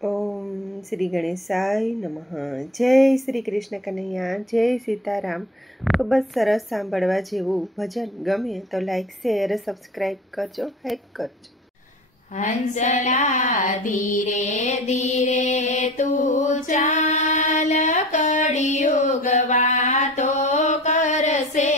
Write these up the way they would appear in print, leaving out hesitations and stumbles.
ओम श्री गणेशाय नमः। जय श्री कृष्ण कन्हैया, जय सीताराम। खूब ज सरस सांभळवा जेवुं भजन गमे तो लाइक शेर सब्सक्राइब करजो, हेल्प करजो। हंसला धीरे धीरे तू चाल, कड़ियुग वातो करसे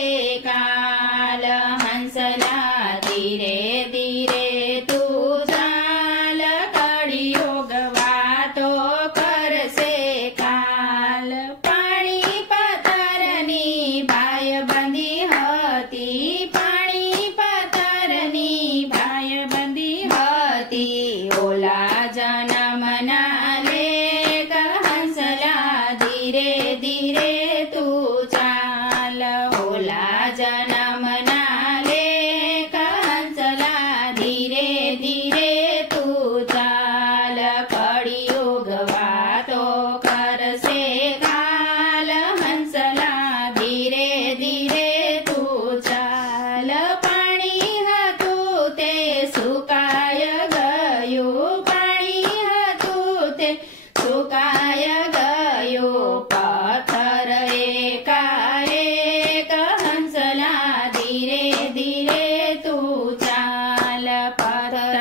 काल। हंसला धीरे धीरे तू चाल, कड़ियुग वातो करसे काल। पाणी पतारनी भाय बंधी हती, पाणी पतारनी भाय बंधी हती। ओला जनमना लेक हंसला धीरे धीरे तू चाल। ओला जनमना लेक हंसला धीरे धीरे तू चाल। कड़ियुग वातो करसे काल, हंसला धीरे धीरे तू चाल। पाणी હતું તે સુકાય ગયું, પાણી હતું તે સુકાય ગયું। પથ્થર એકાએક હંસલા ધીરે ધીરે તું ચાલ। પથ્થર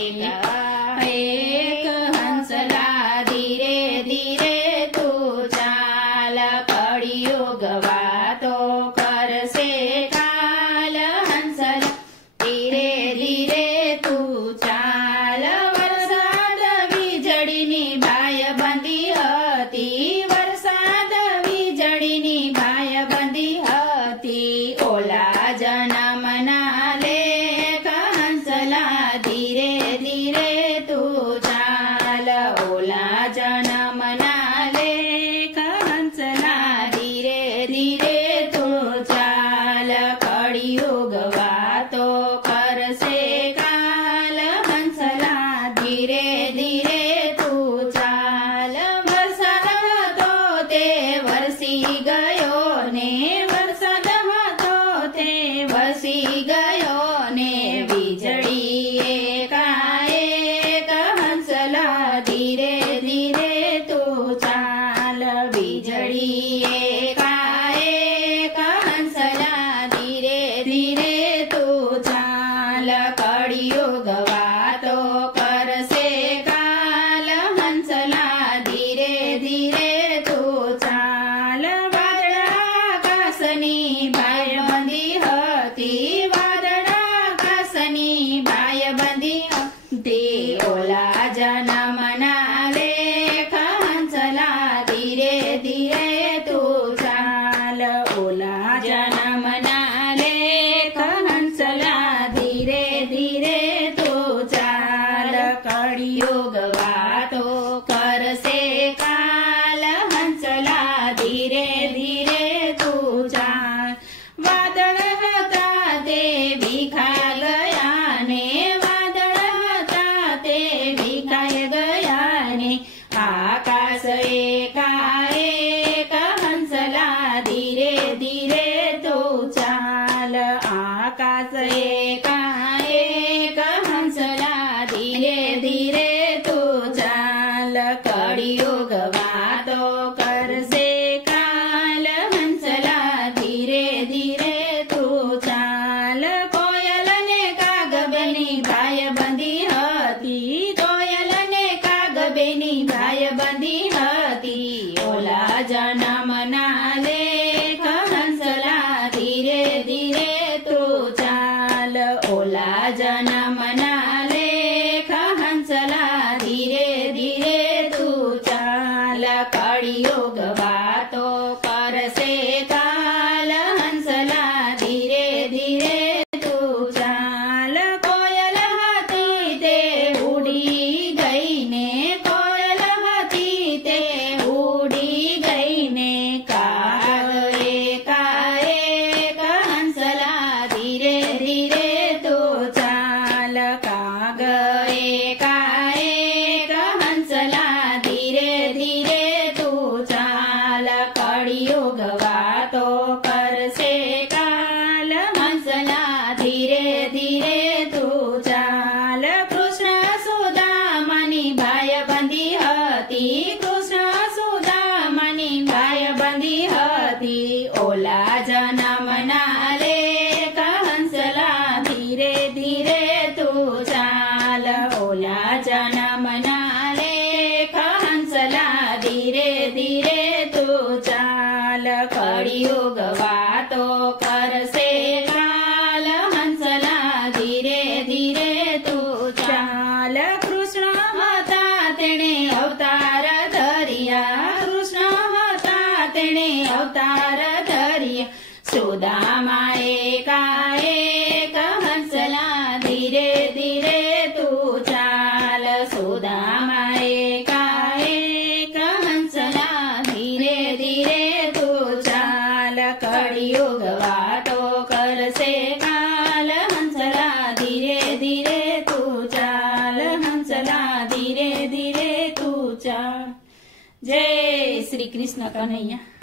એકાએક હંસલા ધીરે ધીરે તું ચાલ। કળિયુગ વાતો કરશે કાલ, હંસલા ધીરે ધીરે તું ચાલ। વરસાદ વીજળીની ભાય બંધી હતી, વરસાદ વીજળીની ભાય બંધી હતી। ઓલા જન્મના લેખ હંસલા ધીરે ધીરે તું ચાલ। ઓલા જન્મના લેખ હંસલા ધીરે ધીરે તું ચાલ। કળિયુગ વાતો કરશે કાલ, હંસલા ધીરે ધીરે તું ચાલ। વરસાદ હતો તે વરસી ગયો ને, વરસાદ હતો તે વરસી ગયો ને। વીજળી એકાએક હંસલા ધીરે ધીરે તું ચાલ। વીજળી એકાએક હંસલા ધીરે ધીરે તું ચાલ। કળિયુગ વાતો કરશે કાલ, હંસલા ધીરે ધીરે તું ચાલ। વાદળા આકાશની ભાય બંધી હતી, વાદળા આકાશની ભાય બંધી હતી। ઓલા જન્મના લેખ હંસલા ધીરે ધીરે તું ચાલ। ઓલા જન્મના લેખ હંસલા ધીરે ધીરે તું ચાલ। કળિયુગ વાતો કરશે કાલ, હંસલા ધીરે ધીરે તું ચાલ। વાદળ હતા તે વિખાઈ ગયા ને, વાદળ હતા તે વિખાઈ ગયા ને। આકાશ એકાએક હંસલા ધીરે ધીરે તું ચાલ। આકાશ એકાએક હંસલા ધીરે ધીરે તું ચાલ। કળિયુગ વાતો કરશે કાલ, હંસલા ધીરે ધીરે તું ચાલ। કોયલ ને કાગબેની ભાય બંધી હતી, કોયલ ને કાગબેની ભાય બંધી હતી। ઓલા જન્મના લેખ હંસલા ધીરે ધીરે તું ચાલ। ઓલા જન્મના લેખ હંસલા ધીરે ધીરે તું ચાલ। કળિયુગ વાતો કરશે કાલ, હંસલા ધીરે ધીરે તું ચાલ। કોયલ હતી તે ઉડી ગઈ ને, કોયલ હતી તે ઉડી ગઈ ને। કાગ એકાએક હંસલા ધીરે ધીરે તું ચાલ। કાગ એકાએક હંસલા ધીરે ધીરે તું ચાલ। કળિયુગ નથી ઓલા જન્મના લેખ હંસલા ધીરે ધીરે તું ચાલ ઓલા જન્મના લેખ હંસલા ધીરે ધીરે તું ચાલ કળિયુગ વાતો કરશે કાલ હંસલા ધીરે ધીરે તું ચાલ કૃષ્ણ હતા તેણે અવતાર ધર્યા કૃષ્ણ હતા તેણે અવતાર ધર્યા સુદામા એકાએક હંસલા ધીરે ધીરે તું ચાલ સુદામા એકાએક હંસલા ધીરે ધીરે તું ચાલ કળિયુગ વાતો કરશે કાલ હંસલા ધીરે ધીરે તું ચાલ હંસલા ધીરે ધીરે તું ચાલ. જય શ્રી કૃષ્ણ કનૈયા.